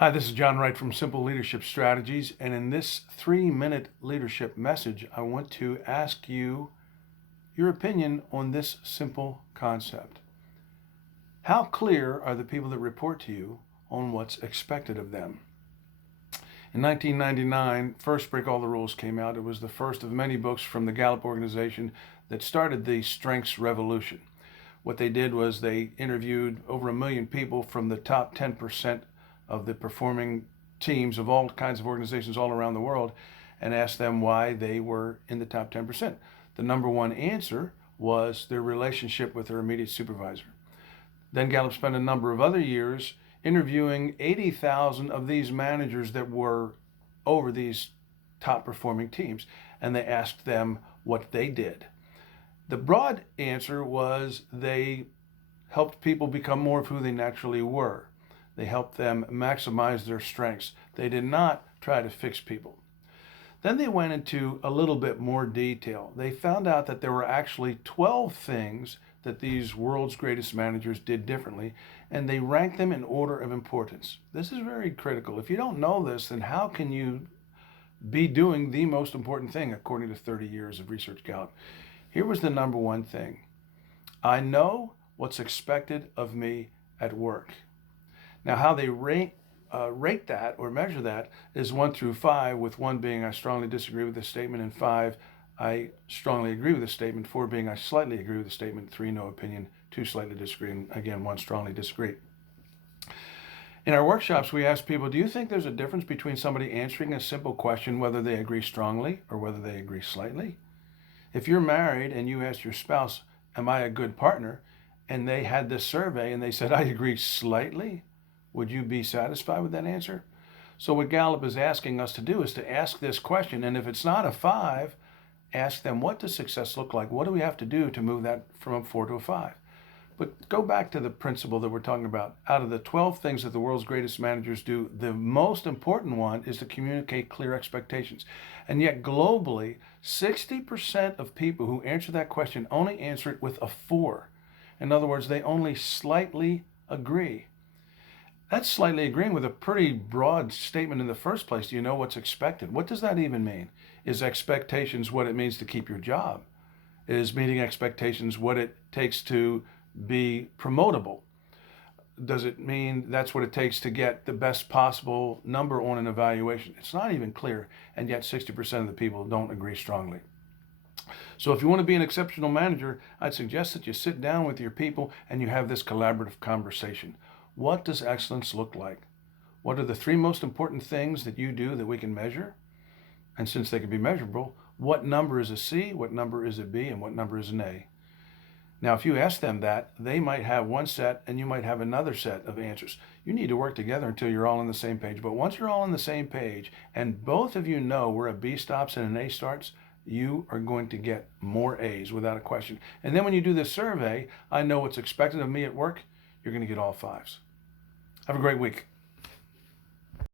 Hi, this is John Wright from Simple Leadership Strategies, and in this 3-minute leadership message, I want to ask you your opinion on this simple concept. How clear are the people that report to you on what's expected of them? In 1999, First Break All the Rules came out. It was the first of many books from the Gallup organization that started the strengths revolution. What they did was they interviewed over 1 million people from the top 10% of the performing teams of all kinds of organizations all around the world and asked them why they were in the top 10%. The number one answer was their relationship with their immediate supervisor. Then Gallup spent a number of other years interviewing 80,000 of these managers that were over these top performing teams, and they asked them what they did. The broad answer was they helped people become more of who they naturally were. They helped them maximize their strengths. They did not try to fix people. Then they went into a little bit more detail. They found out that there were actually 12 things that these world's greatest managers did differently, and they ranked them in order of importance. This is very critical. If you don't know this, then how can you be doing the most important thing according to 30 years of research Gallup? Here was the number one thing. I know what's expected of me at work. Now, how they rate that or measure that is 1 through 5, with 1 being I strongly disagree with this statement, and 5, I strongly agree with this statement, 4 being I slightly agree with the statement, 3, no opinion, 2, slightly disagree, and again, 1, strongly disagree. In our workshops, we ask people, do you think there's a difference between somebody answering a simple question, whether they agree strongly or whether they agree slightly? If you're married and you ask your spouse, am I a good partner? And they had this survey and they said, I agree slightly. Would you be satisfied with that answer? So what Gallup is asking us to do is to ask this question, and if it's not a 5, ask them, what does success look like? What do we have to do to move that from a 4 to a 5? But go back to the principle that we're talking about. Out of the 12 things that the world's greatest managers do, the most important one is to communicate clear expectations. And yet globally, 60% of people who answer that question only answer it with a 4. In other words, they only slightly agree. That's slightly agreeing with a pretty broad statement in the first place. Do you know what's expected? What does that even mean? Is expectations what it means to keep your job? Is meeting expectations what it takes to be promotable? Does it mean that's what it takes to get the best possible number on an evaluation? It's not even clear, and yet 60% of the people don't agree strongly. So if you want to be an exceptional manager, I'd suggest that you sit down with your people and you have this collaborative conversation. What does excellence look like? What are the 3 most important things that you do that we can measure? And since they can be measurable, what number is a C, what number is a B, and what number is an A? Now, if you ask them that, they might have one set and you might have another set of answers. You need to work together until you're all on the same page. But once you're all on the same page and both of you know where a B stops and an A starts, you are going to get more A's without a question. And then when you do this survey, I know what's expected of me at work, you're going to get all 5s. Have a great week.